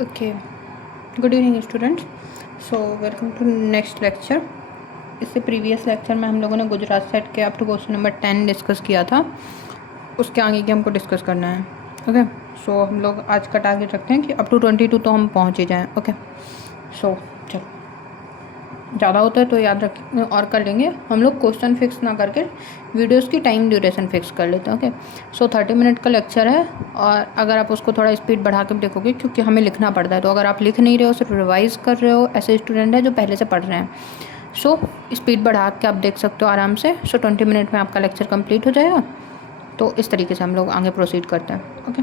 Okay, good evening students. So welcome to next lecture. इससे previous lecture में हम लोगों ने गुजरात सेट के up to question number 10 discuss किया था। उसके आगे के हमको डिस्कस करना है। ओके, सो हम लोग आज का टारगेट रखते हैं कि अप टू 22 तो हम पहुंच ही जाएं। ओके, सो चलो, ज़्यादा होता है तो याद रख और कर लेंगे। हम लोग क्वेश्चन फिक्स ना करके वीडियोस की टाइम ड्यूरेशन फिक्स कर लेते हैं। ओके, सो 30 मिनट का लेक्चर है और अगर आप उसको थोड़ा स्पीड बढ़ा के देखोगे, क्योंकि हमें लिखना पड़ता है, तो अगर आप लिख नहीं रहे हो, सिर्फ रिवाइज कर रहे हो, ऐसे स्टूडेंट है जो पहले से पढ़ रहे हैं, सो स्पीड बढ़ा के आप देख सकते हो आराम से। सो 20 मिनट में आपका लेक्चर कंप्लीट हो जाएगा। तो इस तरीके से हम लोग आगे प्रोसीड करते हैं। Okay,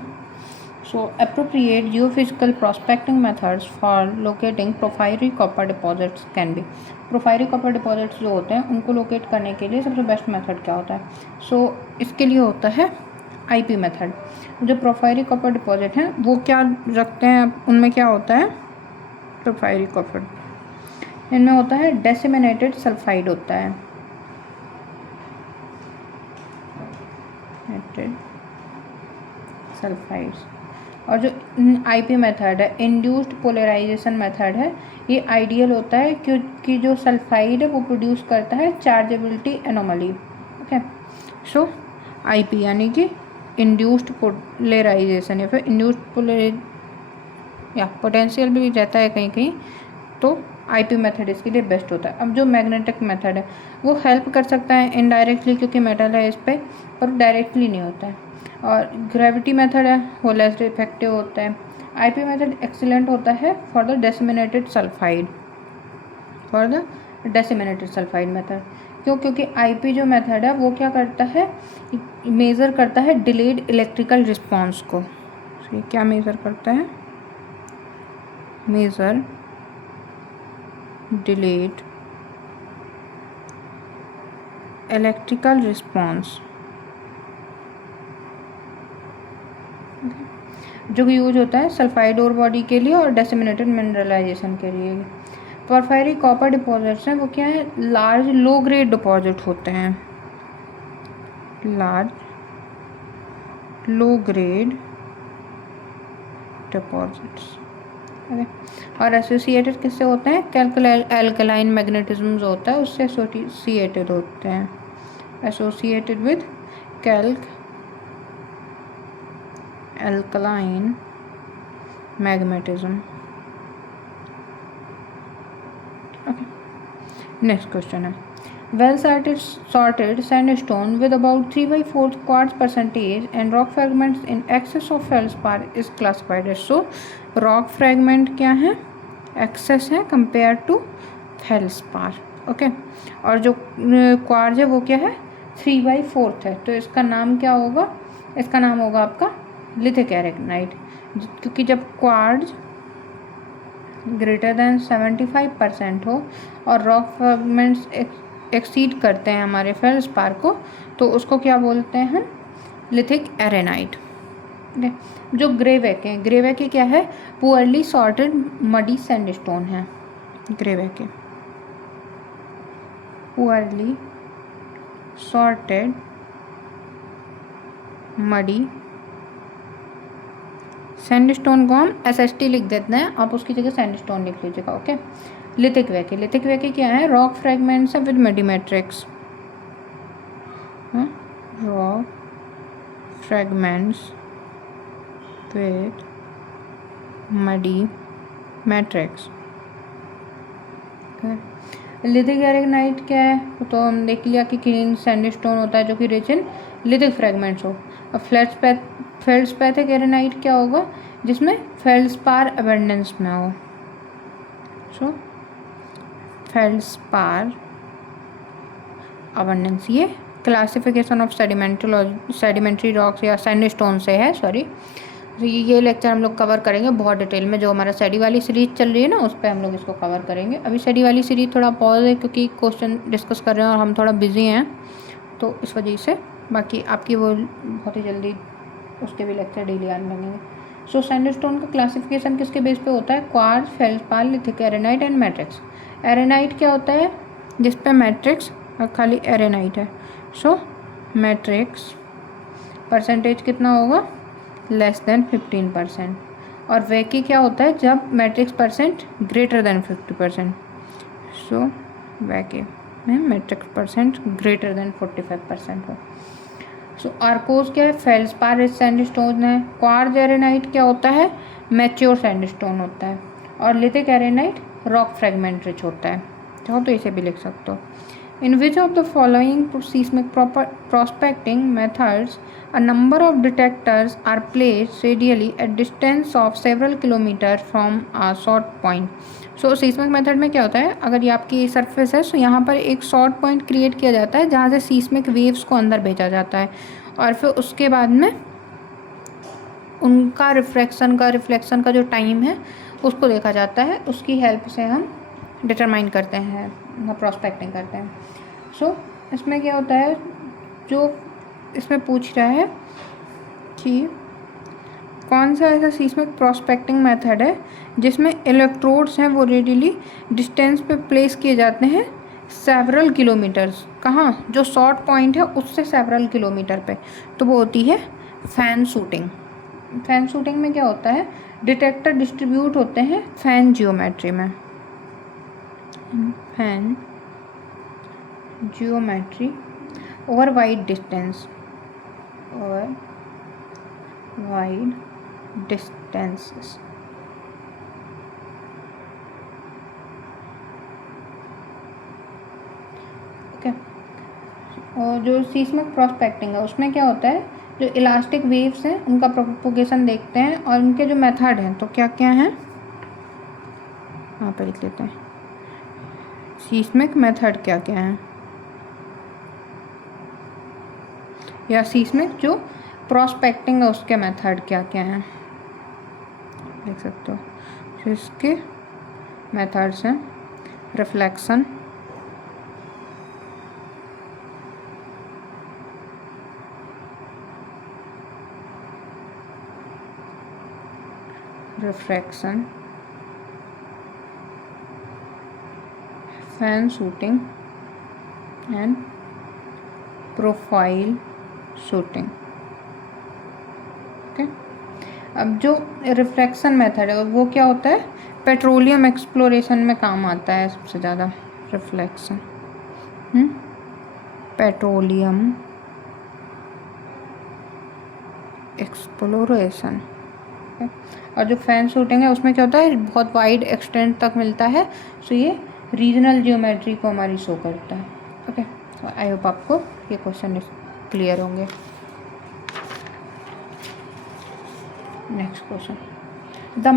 so appropriate geophysical prospecting methods for locating porphyry copper deposits can be। porphyry copper deposits जो होते हैं उनको लोकेट करने के लिए सबसे बेस्ट मेथड क्या होता है? सो इसके लिए होता है आईपी मेथड। जो porphyry copper डिपॉजिट हैं वो क्या रखते हैं, उनमें क्या होता है? porphyry copper इनमें होता है डिसेमिनेटेड सल्फाइड होता है, सल्फाइड्स। और जो आईपी मेथड है, इंड्यूस्ड पोलराइजेशन मेथड है, ये आइडियल होता है क्योंकि जो सल्फाइड है वो प्रोड्यूस करता है चार्जेबिलिटी एनोमली। ओके, सो आईपी यानी कि इंड्यूस्ड पोलराइजेशन या फिर इंड्यूस्ड या पोटेंशियल भी रहता है कहीं कहीं, तो आईपी मेथड इसके लिए बेस्ट होता है। अब जो मैग्नेटिक मेथड है वो हेल्प कर सकता है इनडायरेक्टली, क्योंकि मेटल है इस पर डायरेक्टली नहीं होता है। और ग्रेविटी मेथड है वो लेस इफेक्टिव होता है। आईपी मेथड एक्सीलेंट होता है फॉर द डेसिमिनेटेड सल्फाइड, मेथड। क्यों? क्योंकि आईपी जो मेथड है वो क्या करता है, मेज़र करता है डिलेड इलेक्ट्रिकल रिस्पॉन्स को। क्या मेज़र करता है? मेज़र डिलेड इलेक्ट्रिकल रिस्पॉन्स, जो यूज होता है सल्फाइड ओर बॉडी के लिए और डिसेमिनेटेड मिनरलाइजेशन के लिए। पोर्फायरी कॉपर डिपॉजिट्स हैं वो क्या है? लार्ज लो ग्रेड डिपॉजिट होते हैं, लार्ज लो ग्रेड डिपॉजिट्स। और एसोसिएटेड किससे होते हैं? एल्कलाइन मैग्नेटिज्म जो होता है उससे एसोसिएटेड होते हैं, associated with Calc alkaline magnetism. Okay, next question है, well sorted sandstone with about 3/4 quartz percentage and rock fragments in excess of feldspar is classified as। so rock fragment क्या है? excess है compared to feldspar। ओके, और जो quartz है वो क्या है? 3/4 है, तो इसका नाम क्या होगा? इसका नाम होगा आपका लिथिक एरेगनाइट, क्योंकि जब क्वार्ज ग्रेटर देन 75% हो और रॉक फ्रेगमेंट्स एक्सीड करते हैं हमारे फेल्डस्पार को, तो उसको क्या बोलते हैं हम? लिथिक एरेनाइट। जो ग्रेवैक है, ग्रेवैक क्या है? पुअरली सॉर्टेड मडी सैंडस्टोन है। ग्रेवैक पुअरली सॉर्टेड मडी सैंडस्टोन को हम SST लिख देते हैं, आप उसकी जगह सैंडस्टोन लिख लीजिएगा। ओके, लिथिक वैकी क्या है? रॉक फ्रेगमेंट्स है with muddy matrix, rock fragments with muddy matrix. Lithic arenite क्या है? तो हम देख लिया कि क्लीन सैंडस्टोन होता है जो कि रिच इन लिथिक फ्रेगमेंट्स हो। और फेल्डस्पैथिक एरेनाइट क्या होगा? जिसमें फेल्डस्पार अबेंडेंस में हो। सो फेल्डस्पार अबेंडेंस, ये क्लासिफिकेशन ऑफ सेडिमेंट्री रॉक्स या सैंडस्टोन से है। सॉरी, ये लेक्चर हम लोग कवर करेंगे बहुत डिटेल में। जो हमारा स्टडी वाली सीरीज चल रही है ना, उस पर हम लोग इसको कवर करेंगे। अभी स्टडी वाली सीरीज थोड़ा पॉज है क्योंकि क्वेश्चन डिस्कस कर रहे हैं और हम थोड़ा बिजी हैं, तो इस वजह से। बाकी आपकी वो बहुत ही जल्दी उसके भी लेक्चर डेली आने लगेंगे। सो सैंडस्टोन का क्लासिफिकेशन किसके बेस पे होता है? Quartz, feldspar, lithic arenite and matrix. Arenite क्या होता है? जिस पे मैट्रिक्स और खाली एरेनाइट है। सो मैट्रिक्स परसेंटेज कितना होगा? Less than 15%। और वैके क्या होता है जब मैट्रिक्स परसेंट ग्रेटर देन 50%। सो वैके में मैट्रिक्स परसेंट ग्रेटर देन 45% हो। सो आर्कोस क्या है, फेल्सपार रिच सैंडस्टोन है। क्वार्जेरेनाइट क्या होता है, मैच्योर सैंडस्टोन होता है। और लिथिक रॉक फ्रेगमेंट रिच होता है। चाहो तो इसे भी लिख सकते हो। In which of the following seismic prospecting methods a number of detectors are placed radially at distance of several kilometers from a short point? So seismic method में क्या होता है, अगर ये आपकी सरफेस है तो यहाँ पर एक शॉर्ट पॉइंट क्रिएट किया जाता है जहाँ से सीस्मिक वेव्स को अंदर भेजा जाता है और फिर उसके बाद में उनका रिफ्लेक्शन का जो टाइम है उसको देखा जाता है। उसकी हेल्प से हम डिटरमाइन करते हैं, प्रॉस्पेक्टिंग करते हैं। सो इसमें क्या होता है, जो इसमें पूछ रहा है कि कौन सा ऐसा सीस्मिक प्रॉस्पेक्टिंग मेथड है जिसमें इलेक्ट्रोड्स हैं वो रेडियली डिस्टेंस पे प्लेस किए जाते हैं सेवरल किलोमीटर्स। कहाँ, जो शॉर्ट पॉइंट है उससे सेवरल किलोमीटर पे, तो वो होती है फैन शूटिंग। फैन शूटिंग में क्या होता है, डिटेक्टर डिस्ट्रीब्यूट होते हैं फैन जियोमेट्री में, fan geometry over wide distance, over wide distances. Okay. और जो सीस्मिक प्रॉस्पेक्टिंग है उसमें क्या होता है, जो इलास्टिक वेव्स हैं उनका प्रोपोगेशन देखते हैं और उनके जो मेथड हैं तो क्या क्या हैं, यहाँ पर लिख लेते हैं। सीस्मिक मेथड क्या क्या है, या सीस्मिक जो प्रॉस्पेक्टिंग है उसके मेथड क्या क्या हैं, देख सकते हो। तो इसके मेथड्स हैं reflection, refraction, fan shooting and profile shooting. Okay. अब जो रिफ्रैक्शन मेथड है वो क्या होता है, पेट्रोलियम एक्सप्लोरेशन में काम आता है सबसे ज़्यादा रिफ्लेक्शन, पेट्रोलियम एक्सप्लोरेशन। और जो फैन शूटिंग है उसमें क्या होता है, बहुत वाइड एक्सटेंट तक मिलता है, सो ये रीजनल जियोमेट्री को हमारी शो करता है। ओके, आई होप आपको ये क्वेश्चन क्लियर होंगे। Next question, the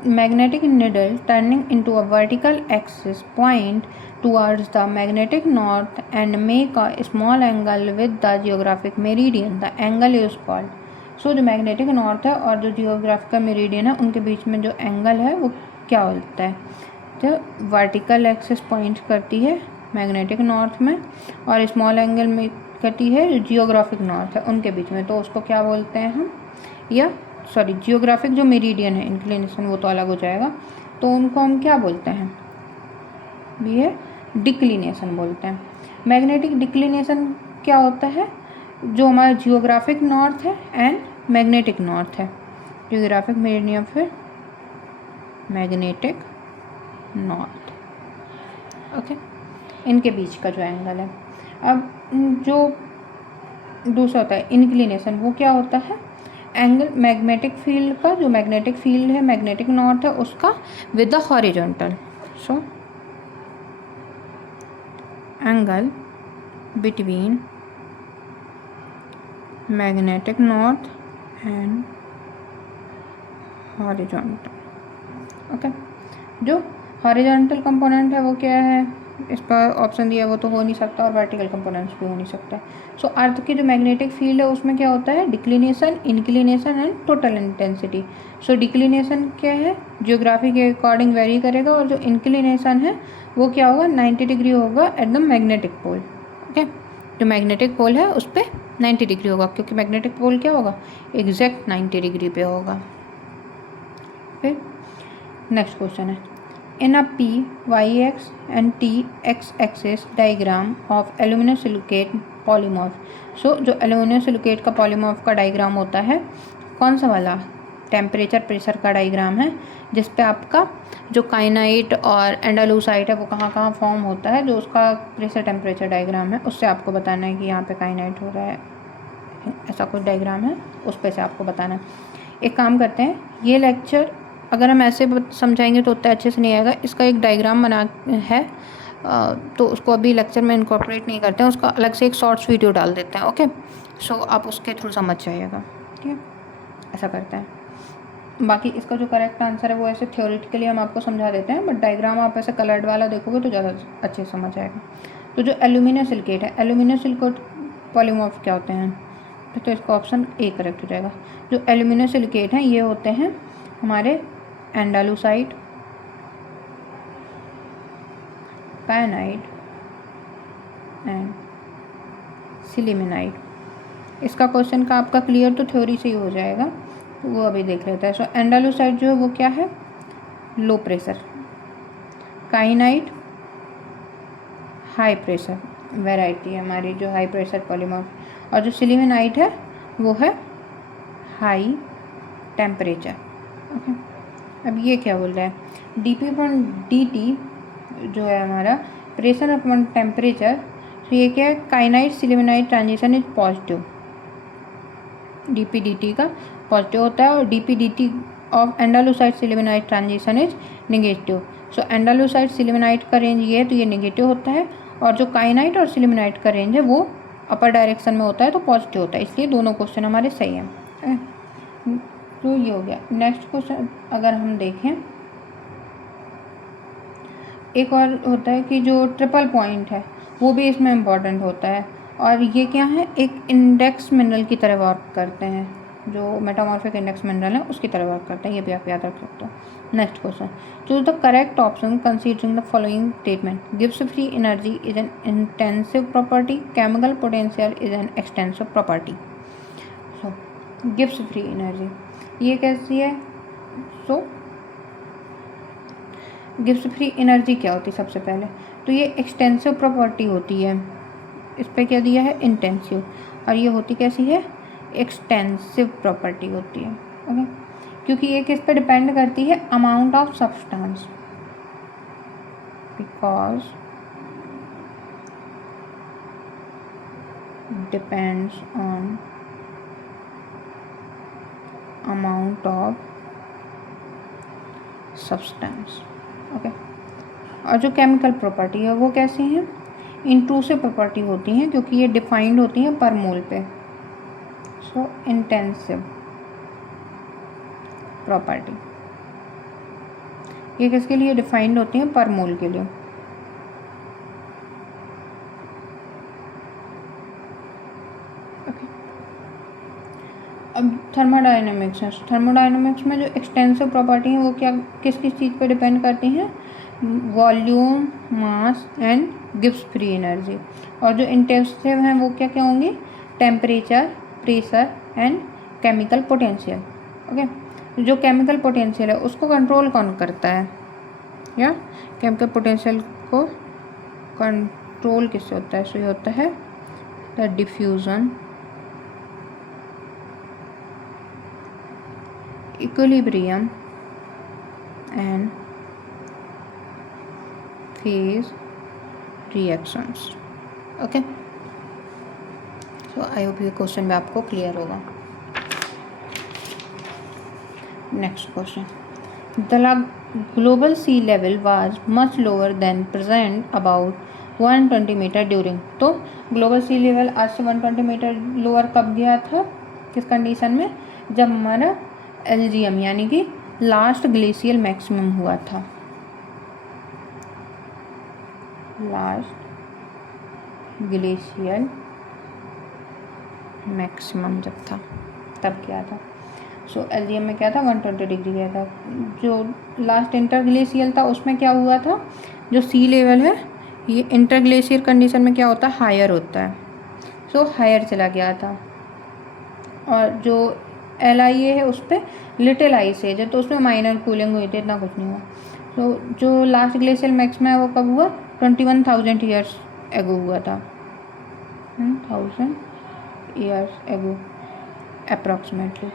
magnetic needle turning into a vertical axis point towards the magnetic north and make a small angle with the geographic meridian. The angle is called. So जो magnetic north है और जो geographical meridian है उनके बीच में जो angle है वो क्या होता है, जो वर्टिकल एक्सिस पॉइंट करती है मैग्नेटिक नॉर्थ में और स्मॉल एंगल में करती है जो जियोग्राफिक नॉर्थ है उनके बीच में, तो उसको क्या बोलते हैं हम, या सॉरी जियोग्राफिक जो मेरिडियन है इंक्लिनेशन वो तो अलग हो जाएगा, तो उनको हम क्या बोलते हैं, भी है डिक्लिनेशन बोलते हैं। मैग्नेटिक डिक्लिनेशन क्या होता है, जो हमारा जियोग्राफिक नॉर्थ है एंड मैग्नेटिक नॉर्थ है, जियोग्राफिक मेरिडियन फिर मैग्नेटिक नॉर्थ। ओके, इनके बीच का जो एंगल है। अब जो दूसरा होता है इंक्लिनेशन, वो क्या होता है, एंगल मैग्नेटिक फील्ड का, जो मैग्नेटिक फील्ड है मैग्नेटिक नॉर्थ है उसका with the horizontal, so angle between magnetic north and horizontal. Okay, जो हॉरिजॉन्टल कंपोनेंट है वो क्या है, इसका ऑप्शन दिया वो तो हो नहीं सकता और वर्टिकल कंपोनेंट्स भी हो नहीं सकता। सो अर्थ की जो मैग्नेटिक फील्ड है उसमें क्या होता है, declination, inclination and total intensity. So declination क्या है, जियोग्राफी के अकॉर्डिंग वेरी करेगा, और जो इंक्लिनेशन है वो क्या होगा, 90 डिग्री होगा at the magnetic pole. Okay, जो मैग्नेटिक पोल है उस पर 90 डिग्री होगा, क्योंकि मैग्नेटिक पोल क्या होगा, एग्जैक्ट 90 डिग्री पे होगा। फिर नेक्स्ट क्वेश्चन है, in a P, YX and TX axis diagram of aluminosilicate polymorph। सो जो एल्यूमिनियम सिलिकेट का पॉलीमॉर्फ का डायग्राम होता है, कौन सा वाला, टेम्परेचर प्रेशर का डायग्राम है, जिस पे आपका जो काइनाइट और एंडालूसाइट है वो कहाँ कहाँ फॉर्म होता है, जो उसका प्रेशर टेम्परेचर डायग्राम है, उससे आपको बताना है कि यहाँ पे काइनाइट हो रहा है, ऐसा कुछ डायग्राम है, उस पे से आपको बताना है। एक काम करते हैं, ये लेक्चर अगर हम ऐसे समझाएंगे तो उतना अच्छे से नहीं आएगा, इसका एक डायग्राम बना है तो उसको अभी लेक्चर में इनकॉर्पोरेट नहीं करते हैं, उसका अलग से एक शॉर्ट्स वीडियो डाल देते हैं। ओके, सो आप उसके थ्रू समझ जाइएगा, ठीक है, ऐसा करते हैं। बाकी इसका जो करेक्ट आंसर है वो ऐसे थ्योरेटिकली हम आपको समझा देते हैं, बट डायग्राम आप ऐसे कलर्ड वाला देखोगे तो ज़्यादा अच्छे से समझ आएगा। तो जो एल्यूमिनियम सिलिकेट है, एल्यूमिनियम सिलिकेट पॉलीमॉर्फ क्या होते हैं, तो इसका ऑप्शन ए करेक्ट हो जाएगा। जो एल्यूमिनियम सिलिकेट हैं ये होते हैं हमारे एंडालूसाइट, काइनाइट एंड सिलिमेनाइट। इसका क्वेश्चन का आपका क्लियर तो थ्योरी से ही हो जाएगा, तो वो अभी देख लेता है। सो एंडालूसाइट जो है वो क्या है, low pressure, kyanite high pressure variety है हमारी जो हाई प्रेशर पॉलीमर, और जो सिलिमेनाइट है वो है हाई टेम्परेचर। ओके, अब ये क्या बोल रहा है, dp अपॉन dt जो है हमारा प्रेशर अपॉन टेम्परेचर, तो ये क्या है, kyanite sillimanite transition is positive, dp dt का पॉजिटिव होता है, और dp dt of andalusite sillimanite transition is negative. So andalusite sillimanite का रेंज ये है तो ये नेगेटिव होता है, और जो काइनाइट और सिलिमेनाइट का रेंज है वो अपर डायरेक्शन में होता है तो पॉजिटिव होता है, इसलिए दोनों क्वेश्चन हमारे सही हैं। तो ये हो गया। नेक्स्ट क्वेश्चन अगर हम देखें, एक और होता है कि जो ट्रिपल पॉइंट है वो भी इसमें इम्पॉर्टेंट होता है, और ये क्या है, एक इंडेक्स मिनरल की तरह वर्क करते हैं, जो मेटामॉर्फिक इंडेक्स मिनरल है उसकी तरह वर्क करते हैं, ये भी आप याद रख सकते हो। Next question, choose the correct option considering the following statement, gives free energy is an intensive property, chemical potential is an extensive property. So gives free energy ये कैसी है, सो गिव्स फ्री एनर्जी क्या होती है, सबसे पहले तो ये एक्सटेंसिव प्रॉपर्टी होती है, इस पर क्या दिया है इंटेंसिव, और ये होती कैसी है, एक्सटेंसिव प्रॉपर्टी होती है। ओके, क्योंकि ये किस पे डिपेंड करती है, amount of substance, because depends on amount of substance. Okay, और जो केमिकल प्रॉपर्टी है वो कैसी हैं, इंट्रूसिव प्रॉपर्टी होती हैं, क्योंकि ये डिफाइंड होती हैं पर मोल पे। सो इंटेंसिव प्रॉपर्टी ये किसके लिए डिफाइंड होती हैं, पर मोल के लिए। अब थर्मोडायनेमिक्स है, थर्मोडायनेमिक्स में जो एक्सटेंसिव प्रॉपर्टी है वो क्या किस किस चीज़ पे डिपेंड करती हैं, volume, mass and gives free energy, और जो इंटेंसिव हैं वो क्या क्या होंगी, temperature, pressure and chemical potential. Okay, जो केमिकल पोटेंशियल है उसको कंट्रोल कौन करता है, या केमिकल पोटेंशियल को कंट्रोल किससे होता है, सो ये होता है the diffusion, equilibrium and phase reactions। Okay, so I hope ये क्वेश्चन में आपको क्लियर होगा। Next question, the global sea level was much lower than present about 120 metre during. तो ग्लोबल सी लेवल आज से 120 मीटर लोअर कब गया था, किस कंडीशन में, जब हमारा एलजीएम यानी कि लास्ट ग्लेशियल मैक्सिमम हुआ था, लास्ट ग्लेशियल मैक्सिमम जब था तब क्या था। सो एलजीएम में क्या था, 120 डिग्री गया था। जो लास्ट इंटरग्लेशियल था उसमें क्या हुआ था, जो सी लेवल है ये इंटरग्लेशियर कंडीशन में क्या होता है, हायर होता है, सो हायर चला गया था। और जो LIA है उस पर लिटिल आइस एज है तो उसमें माइनर कूलिंग हुई थी, इतना कुछ नहीं हुआ। तो जो लास्ट ग्लेशियल मैक्सिमा है वो कब हुआ, 21,000 ईयर्स एगो हुआ था, 1000 ईयर्स एगो अप्रॉक्सीमेटली।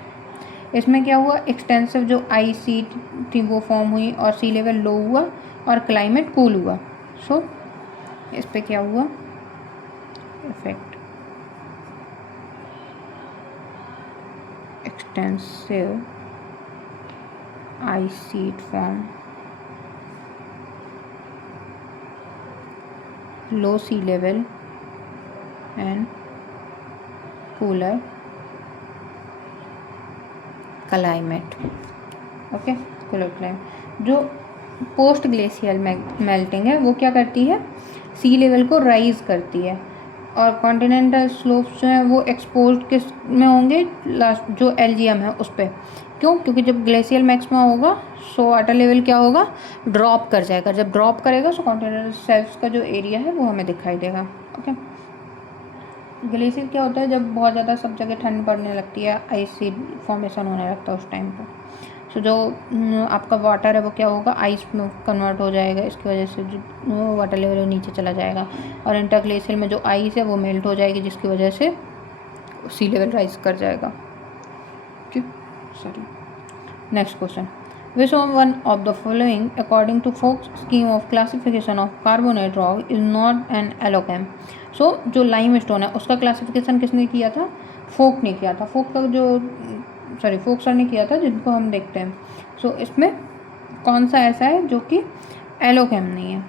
इसमें क्या हुआ, एक्सटेंसिव जो आई सी थी वो फॉर्म हुई और सी लेवल लो हुआ और क्लाइमेट कूल हुआ। सो इस पर क्या हुआ, effect extensive ice sheet form, low sea level and cooler climate. Okay, cooler climate. जो पोस्ट ग्लेशियल मेल्टिंग है वो क्या करती है, सी लेवल को राइज करती है और कॉन्टिनेंटल स्लोप्स जो हैं वो एक्सपोज किस में होंगे, लास्ट जो एलजीएम है उस पर। क्यों, क्योंकि जब ग्लेशियल मैक्सिमा होगा सो वाटर लेवल क्या होगा, ड्रॉप कर जाएगा। जब ड्रॉप करेगा सो कॉन्टिनेंटल शेल्फ्स का जो एरिया है वो हमें दिखाई देगा। ओके, ग्लेशियर क्या होता है, जब बहुत ज़्यादा सब जगह ठंड पड़ने लगती है, आइस फॉर्मेशन होने लगता है उस टाइम पर। सो जो आपका वाटर है वो क्या होगा, आइस में कन्वर्ट हो जाएगा, इसकी वजह से जो वाटर लेवल नीचे चला जाएगा और इंटरग्लेशियर में जो आइस है वो मेल्ट हो जाएगी, जिसकी वजह से सी लेवल राइज कर जाएगा। ठीक, sorry. Next question, which one of the following according to Folk scheme of classification of carbonate rock is not an allochem. So जो लाइम स्टोन है उसका क्लासिफिकेशन किसने किया था, फोक ने किया था। फोक का जो फोक सर ने किया था, जिनको हम देखते हैं। सो इसमें कौन सा ऐसा है जो कि एलोकेम नहीं है,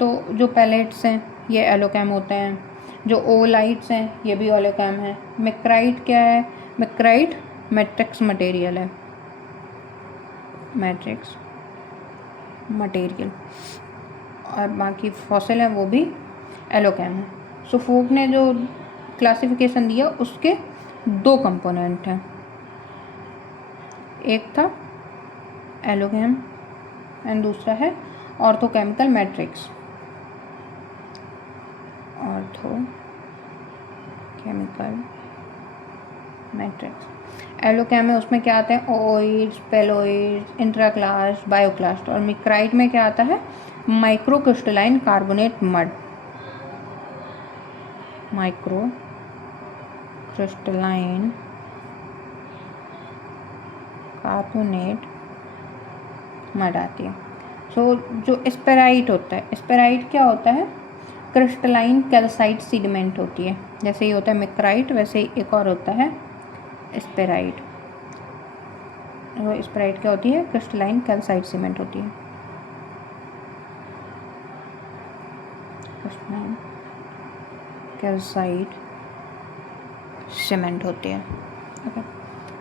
तो जो पैलेट्स हैं ये एलोकेम होते हैं, जो ओलाइट्स हैं ये भी एलोकेम है। मैक्राइट क्या है, मैक्राइट मैट्रिक्स मटेरियल है, मैट्रिक्स मटेरियल, और बाकी फॉसिल हैं वो भी एलोकेम है। सो फोक ने जो क्लासिफिकेशन दिया उसके दो कंपोनेंट हैं, एक था एलोकेम एंड दूसरा है ऑर्थोकेमिकल मैट्रिक्स, ऑर्थोकेमिकल मैट्रिक्स। एलोकेम में उसमें क्या आते हैं, ओइड्स, पेलोइड्स, इंट्राक्लास्ट, बायोक्लास्ट, और मिक्राइट में क्या आता है, micro crystalline carbonate mud, micro crystalline carbonate mud आती है। सो जो स्पेराइट होता है, स्पेराइट क्या होता है, क्रिस्टलाइन कैल्साइट सीडिमेंट होती है। जैसे ये होता है मिक्राइट, वैसे ही एक और होता है स्पेराइट। वो स्पेराइट क्या होती है, क्रिस्टलाइन कैल्साइट सीमेंट होती है, क्रिस्टलाइन कैल्साइट सीमेंट होती है। ओके,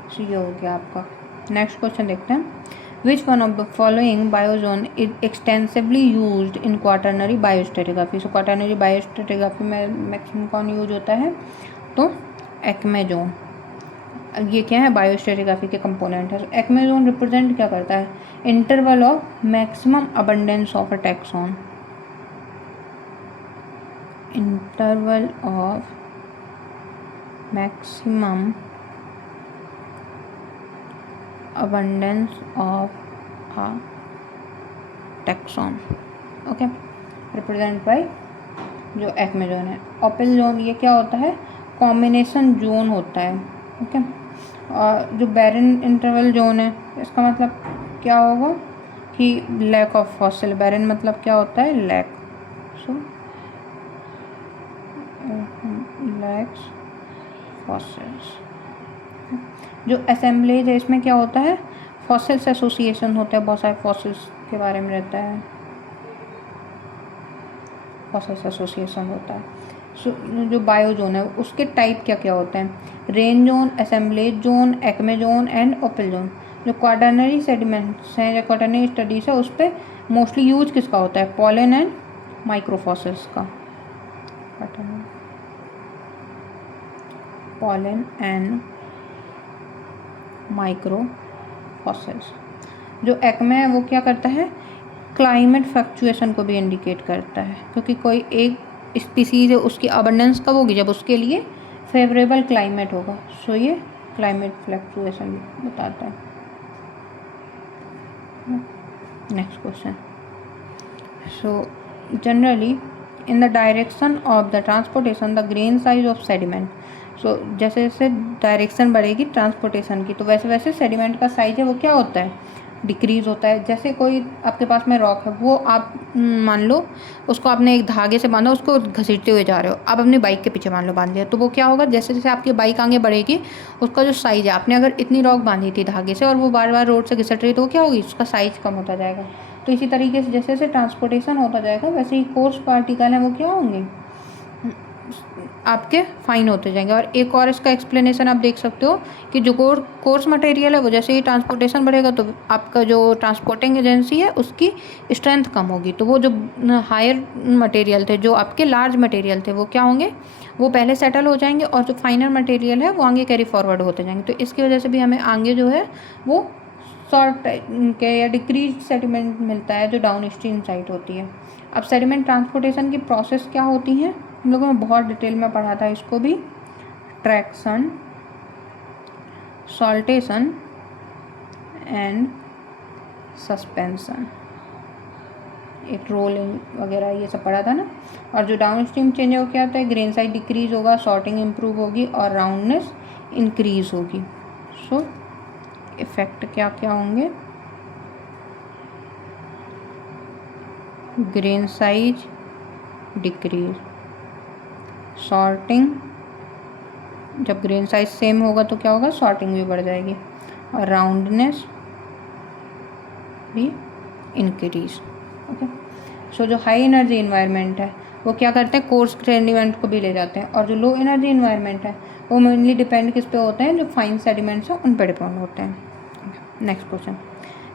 सो ये हो गया आपका। नेक्स्ट क्वेश्चन देखते हैं, which one of the following biozone is extensively used in quaternary biostratigraphy. So quaternary biostratigraphy में मैक्सिमम कौन यूज होता है, तो एक्मे जोन। ये क्या है, बायोस्ट्रेटिग्राफी के कंपोनेंट है। एक्मे जोन रिप्रेजेंट क्या करता है, interval of maximum abundance of a taxon, interval of maximum abundance of a taxon। Okay, represent by जो एक्मे जोन है। ओपल जोन ये क्या होता है, कॉम्बिनेशन जोन होता है। ओके, और जो बैरन इंटरवल जोन है इसका मतलब क्या होगा कि लैक ऑफ फॉसिल। बैरन मतलब क्या होता है, लैक, सो लैक्स फॉसिल्स। जो असेंबलेज है इसमें क्या होता है, फॉसिल्स एसोसिएशन होता है, बहुत सारे फॉसिल्स के बारे में रहता है, फॉसिल्स एसोसिएशन होता है। सो जो बायो जोन है उसके टाइप क्या क्या होते हैं, rain zone, assemblage zone, acme zone and opal zone. जो क्वाटरनरी सेडिमेंट्स हैं या क्वाटरनरी स्टडीज है उस पर मोस्टली यूज किसका होता है, पॉलन एंड माइक्रोफॉसिल्स का, पॉलन एंड माइक्रो फॉसिल्स। जो एक्मे है वो क्या करता है, क्लाइमेट फ्लक्चुएशन को भी इंडिकेट करता है, क्योंकि कोई एक स्पीसीज है उसकी अबंडेंस कब होगी, जब उसके लिए फेवरेबल क्लाइमेट होगा। सो ये क्लाइमेट फ्लक्चुएशन बताता है। Next question, so generally in the direction of the transportation the grain size of sediment। सो जैसे जैसे डायरेक्शन बढ़ेगी ट्रांसपोर्टेशन की, तो वैसे वैसे सेडिमेंट का साइज है वो क्या होता है, डिक्रीज़ होता है। जैसे कोई आपके पास में रॉक है, वो आप मान लो उसको आपने एक धागे से बांधा, उसको घसीटते हुए जा रहे हो, आप अपनी बाइक के पीछे मान लो बांध लिया, तो वो क्या होगा, जैसे जैसे आपकी बाइक आगे बढ़ेगी उसका जो साइज़ है, आपने अगर इतनी रॉक बांधी थी धागे से और वो बार बार रोड से घिसट रही, तो वो क्या होगी, उसका साइज़ कम होता जाएगा। तो इसी तरीके से जैसे जैसे ट्रांसपोर्टेशन होता जाएगा वैसे ही कोर्स पार्टिकल हैं वो क्या होंगे, आपके फाइन होते जाएंगे। और एक और इसका एक्सप्लेनेशन आप देख सकते हो कि जो कोर्स मटेरियल है वो जैसे ही ट्रांसपोर्टेशन बढ़ेगा तो आपका जो ट्रांसपोर्टिंग एजेंसी है उसकी स्ट्रेंथ कम होगी, तो वो जो हायर मटेरियल थे, जो आपके लार्ज मटेरियल थे, वो क्या होंगे, वो पहले सेटल हो जाएंगे और जो फाइनर मटेरियल है वो आगे कैरी फॉरवर्ड होते जाएंगे। तो इसकी वजह से भी हमें आगे जो है वो शॉर्ट के या डिक्रीज सेडिमेंट मिलता है जो डाउन स्ट्रीम साइट होती है। अब सेडिमेंट ट्रांसपोर्टेशन की प्रोसेस क्या होती है, हम लोगों ने बहुत डिटेल में पढ़ा था इसको भी, ट्रैक्शन, सॉल्टेशन एंड सस्पेंशन, एक रोलिंग वगैरह ये सब पढ़ा था ना। और जो डाउन स्ट्रीम चेंज हो क्या होता है, ग्रेन साइज डिक्रीज होगा, सॉर्टिंग इम्प्रूव होगी और राउंडनेस इंक्रीज होगी। सो इफेक्ट क्या क्या होंगे, ग्रेन साइज डिक्रीज, सॉर्टिंग, जब ग्रेन साइज सेम होगा तो क्या होगा, सॉर्टिंग भी बढ़ जाएगी और राउंडनेस भी इंक्रीज। ओके, सो जो हाई एनर्जी इन्वायरमेंट है वो क्या करते हैं, कोर्स सेडिमेंट को भी ले जाते हैं, और जो लो एनर्जी इन्वायरमेंट है वो मेनली डिपेंड किस पे होते हैं, जो फाइन सेडिमेंट्स हैं उन पर डिपेंड होते हैं। Next question,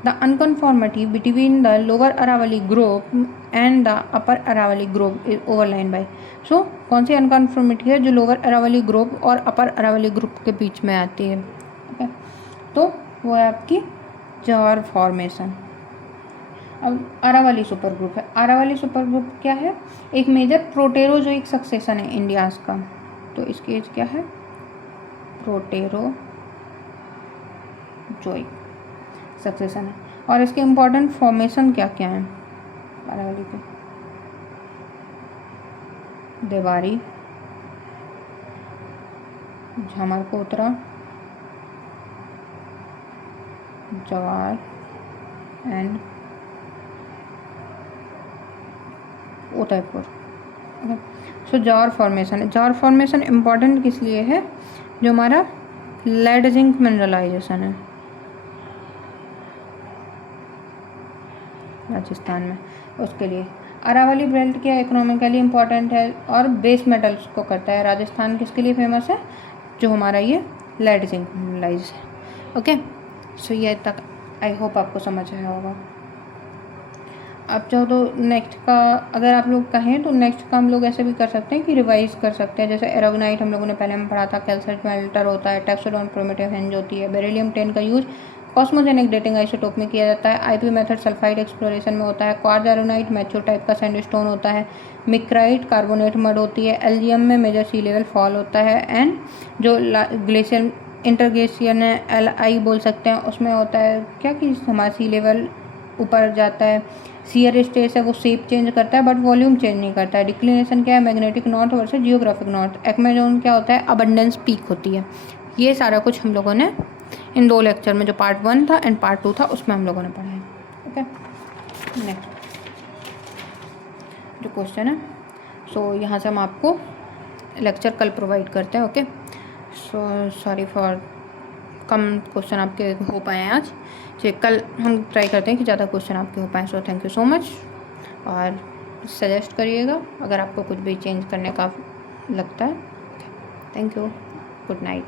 the unconformity between the lower Aravalli group and the upper Aravalli group is overlain by. So कौन सी अनकन्फॉर्मिटी है जो लोअर अरावली ग्रुप और अपर अरावली ग्रुप के बीच में आती है, ओके, तो वो है आपकी जॉर फॉर्मेशन। अब अरावली सुपर ग्रुप है, अरावली सुपर ग्रुप क्या है, एक मेजर प्रोटेरोजोइक सक्सेशन है इंडियाज का, तो इसकी एज क्या है, प्रोटेरोजोइक सक्सेशन है। और इसके इम्पॉर्टेंट फॉर्मेशन क्या क्या हैं अरावली के, देवारी, झमरकोतरा, जवार and Udaipur. Okay, so jaw formation है, जॉर फॉर्मेशन इम्पॉर्टेंट किस लिए है, जो हमारा लेड जिंक मिनरलाइजेशन है राजस्थान में, उसके लिए। अरावली बेल्ट क्या इकोनॉमिकली इम्पॉर्टेंट है और बेस मेटल्स को करता है। राजस्थान किसके लिए फेमस है, जो हमारा ये लेड जिंक मिनरलाइज है। ओके, सो ये तक आई होप आपको समझ आया होगा। अब चाहो तो नेक्स्ट का अगर आप लोग कहें तो नेक्स्ट का हम लोग ऐसे भी कर सकते हैं कि रिवाइज कर सकते हैं। जैसे एरोगनाइट हम लोगों ने पहले में पढ़ा था, कैल्साइट मेल्टर होता है, टेक्सोडोन प्रोमेटिव हेंज होती है, बेरिलियम 10 का यूज कॉस्मोजेनिक डेटिंग आइसोटोप में किया जाता है, आईपी मेथड सल्फाइड एक्सप्लोरेशन में होता है, क्वार्ज एरोनाइट मैच्योर टाइप का सैंडस्टोन होता है, मिक्राइट कार्बोनेट मड होती है, एलजीएम में मेजर सी लेवल फॉल होता है, एंड जो ग्लेशियर इंटरग्लेशियर है LI बोल सकते हैं, उसमें होता है क्या कि हमारा सी लेवल ऊपर जाता है। सीयर स्टेज है वो शेप चेंज करता है बट वॉल्यूम चेंज नहीं करता है। डिक्लिनेशन क्या है, magnetic north versus geographic north. Acme zone क्या होता है, अबंडेंस पीक होती है। ये सारा कुछ हम लोगों ने इन 2 लेक्चर में, जो पार्ट 1 था एंड पार्ट 2 था, उसमें हम लोगों ने पढ़ा है। ओके, नेक्स्ट जो क्वेश्चन है, सो यहाँ से हम आपको लेक्चर कल प्रोवाइड करते हैं। Okay, so sorry for come question आपके हो पाए हैं आज, कल हम ट्राई करते हैं कि ज़्यादा क्वेश्चन आपके हो पाएँ। So thank you so much, और सजेस्ट करिएगा अगर आपको कुछ भी चेंज करने का लगता है। Thank you, good night.